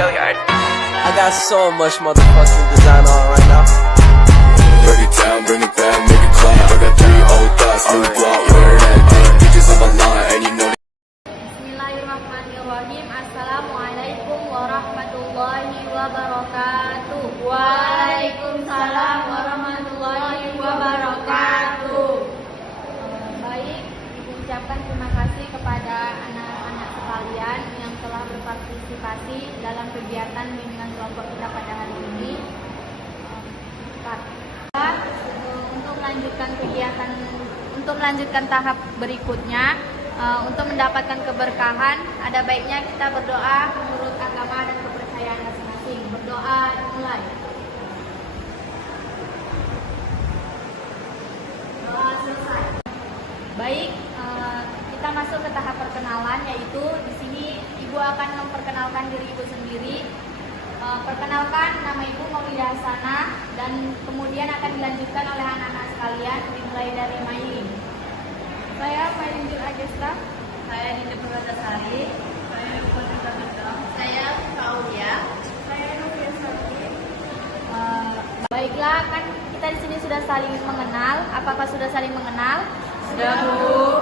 I got so much motherfucking design on right now. Break it down, bring it back, make it clap. I got 3 old thoughts, new block, where that day. Bitches on my line, and you know. Bismillahirrahmanirrahim. Assalamualaikum warahmatullahi wabarakatuh. Waalaikumsalam warahmatullahi wabarakatuh. Baik, Ibu ucapkan terima kasih kepada anak-anak sekalian yang telah berpartisipasi dalam kegiatan bimbingan kelompok kita pada hari ini. Untuk melanjutkan tahap berikutnya, untuk mendapatkan keberkahan, ada baiknya kita berdoa menurut agama dan kepercayaan masing-masing. Berdoa mulai. Doa selesai. Baik, kita masuk ke tahap perkenalan, yaitu di sini Ibu akan memperkenalkan diri Ibu sendiri. Perkenalkan, nama Ibu Maulidah Hasanah, dan kemudian akan dilanjutkan oleh anak-anak sekalian dimulai dari Mailin. Saya Mailin Jul Agesta. Saya Dinda Purwatasari. Saya Putri Sabitong. Saya Paulia. Saya Nufia Sarki. Baiklah, kan kita di sini sudah saling mengenal. Apakah sudah saling mengenal? Sudah, Bu.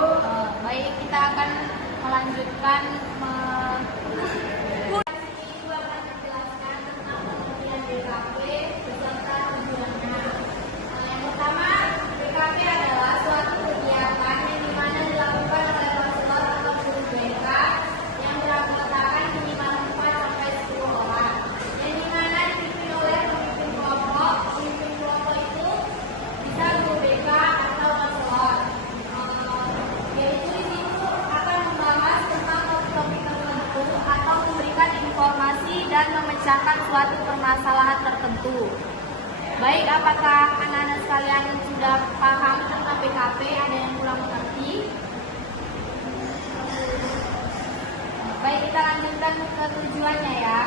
Baik, kita akan melanjutkan dan memecahkan suatu permasalahan tertentu. Baik, apakah anak-anak sekalian sudah paham tentang PKP? Ada yang kurang mengerti? Baik, kita lanjutkan ke tujuannya ya.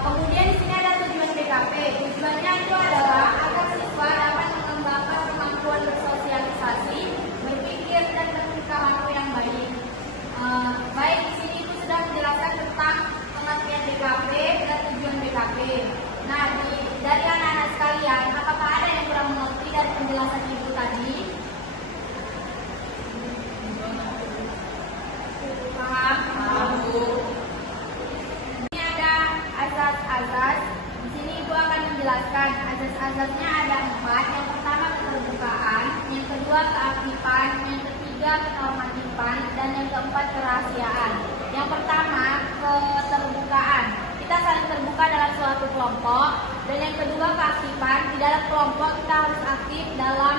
Kemudian di sini ada tujuan PKP. Tujuannya itu adalah agar siswa dapat mengembangkan kemampuan bersosialisasi, berpikir dan bertingkah laku yang baik. Baik, di sini Ibu sudah menjelaskan tentang pengertian BKP dan tujuan BKP. Nah, dari anak-anak sekalian, apakah ada yang kurang mengerti dari penjelasan Ibu tadi? Paham? Paham, Bu. Ini ada azas-azas. Di sini Ibu akan menjelaskan azas-azasnya ada 4. Yang pertama keterbukaan, yang kedua keaktifan, yang ketiga kenormatifan, dan yang keempat kerahasiaan. Yang pertama, keterbukaan. Kita saling terbuka dalam suatu kelompok. Dan yang kedua, keaktifan. Di dalam kelompok kita harus aktif dalam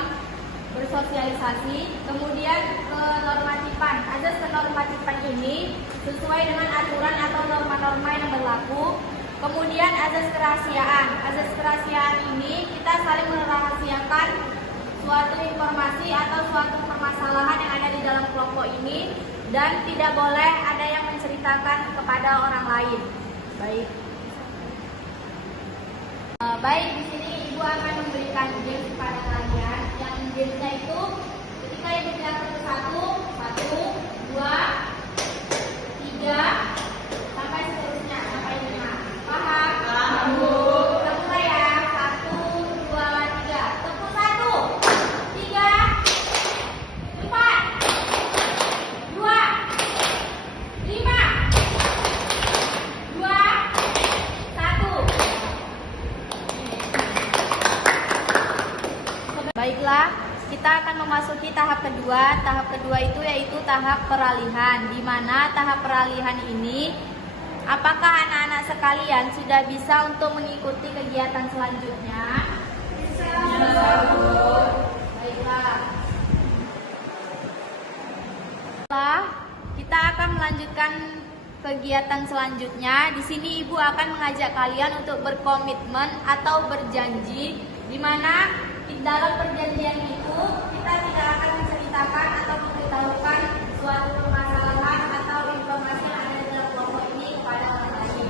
bersosialisasi. Kemudian kenormatifan. Azas kenormatifan ini sesuai dengan aturan atau norma-norma yang berlaku. Kemudian azas kerahasiaan. Azas kerahasiaan ini kita saling merahasiakan suatu informasi atau suatu permasalahan yang ada di dalam kelompok ini, dan tidak boleh ada yang menceritakan kepada orang lain. Baik. Baik, di sini Ibu akan memberikan game kepada kalian. Yang gamenya itu ketika Ibu bilang satu, 2, 3, sampai seterusnya, sampai 5. Paham? Paham, Bu. Kita mulai ya. 1, 2, 3. Tepuk 1, 3, 4, 2, 5, 2, 1. Baiklah, kita akan memasuki tahap kedua. Tahap kedua itu yaitu tahap peralihan. Di mana tahap peralihan ini, apakah anak-anak sekalian sudah bisa untuk mengikuti kegiatan selanjutnya? Bisa, Bu. Baiklah. Kita akan melanjutkan kegiatan selanjutnya. Di sini Ibu akan mengajak kalian untuk berkomitmen atau berjanji, di mana di dalam perjanjian itu kita tidak akan menceritakan atau memberitahukan suatu permasalahan atau informasi yang ada di dalam kelompok ini kepada orang lain.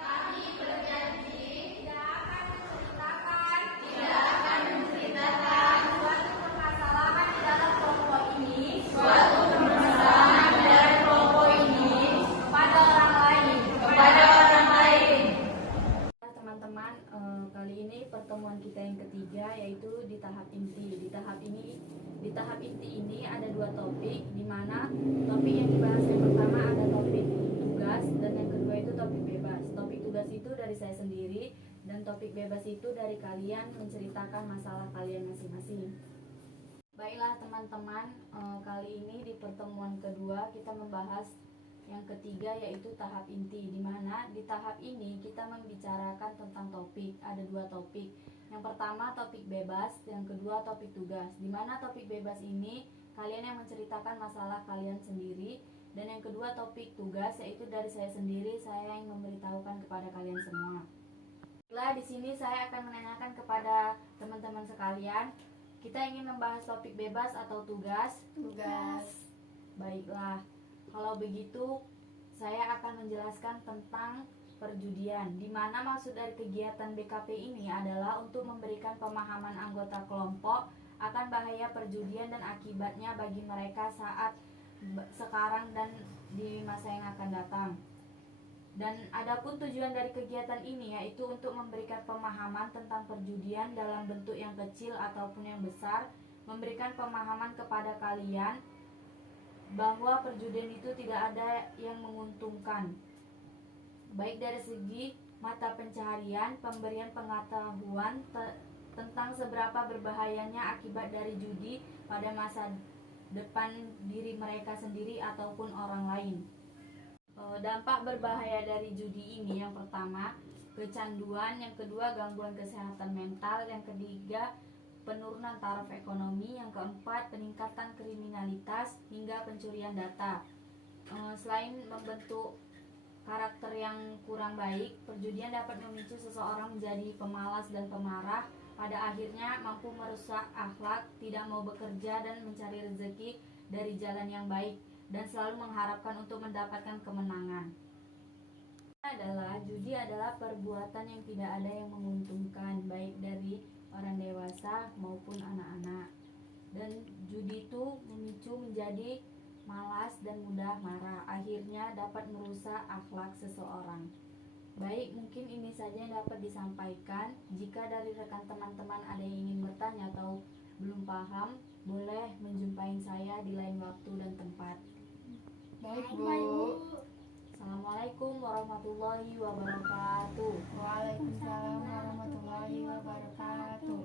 Kami berjanji tidak akan menceritakan suatu permasalahan di dalam kelompok ini, suatu permasalahan inti ini ada dua topik, di mana topik yang dibahas yang pertama ada topik tugas dan yang kedua itu topik bebas. Topik tugas itu dari saya sendiri dan topik bebas itu dari kalian menceritakan masalah kalian masing-masing. Baiklah teman-teman, kali ini di pertemuan kedua kita membahas yang ketiga yaitu tahap inti, di mana di tahap ini kita membicarakan tentang topik. Ada dua topik. Yang pertama topik bebas, yang kedua topik tugas. Di mana topik bebas ini kalian yang menceritakan masalah kalian sendiri, dan yang kedua topik tugas yaitu dari saya sendiri, saya yang memberitahukan kepada kalian semua. Baiklah, di sini saya akan menanyakan kepada teman-teman sekalian, kita ingin membahas topik bebas atau tugas? Tugas. Baiklah, kalau begitu saya akan menjelaskan tentang perjudian, di mana maksud dari kegiatan BKP ini adalah untuk memberikan pemahaman anggota kelompok akan bahaya perjudian dan akibatnya bagi mereka saat sekarang dan di masa yang akan datang. Dan adapun tujuan dari kegiatan ini yaitu untuk memberikan pemahaman tentang perjudian dalam bentuk yang kecil ataupun yang besar, memberikan pemahaman kepada kalian bahwa perjudian itu tidak ada yang menguntungkan, baik dari segi mata pencaharian, pemberian pengetahuan tentang seberapa berbahayanya akibat dari judi pada masa depan diri mereka sendiri ataupun orang lain. Dampak berbahaya dari judi ini, yang pertama kecanduan, yang kedua gangguan kesehatan mental, yang ketiga penurunan taraf ekonomi, yang keempat peningkatan kriminalitas hingga pencurian data. Selain membentuk karakter yang kurang baik, perjudian dapat memicu seseorang menjadi pemalas dan pemarah, pada akhirnya mampu merusak akhlak, tidak mau bekerja dan mencari rezeki dari jalan yang baik, dan selalu mengharapkan untuk mendapatkan kemenangan. Judi adalah perbuatan yang tidak ada yang menguntungkan, baik dari orang dewasa maupun anak-anak. Dan judi itu memicu menjadi malas dan mudah marah, akhirnya dapat merusak akhlak seseorang. Baik, mungkin ini saja yang dapat disampaikan. Jika dari rekan teman-teman ada yang ingin bertanya atau belum paham, boleh menjumpai saya di lain waktu dan tempat. Baik, Bu. Assalamualaikum warahmatullahi wabarakatuh. Waalaikumsalam warahmatullahi wabarakatuh.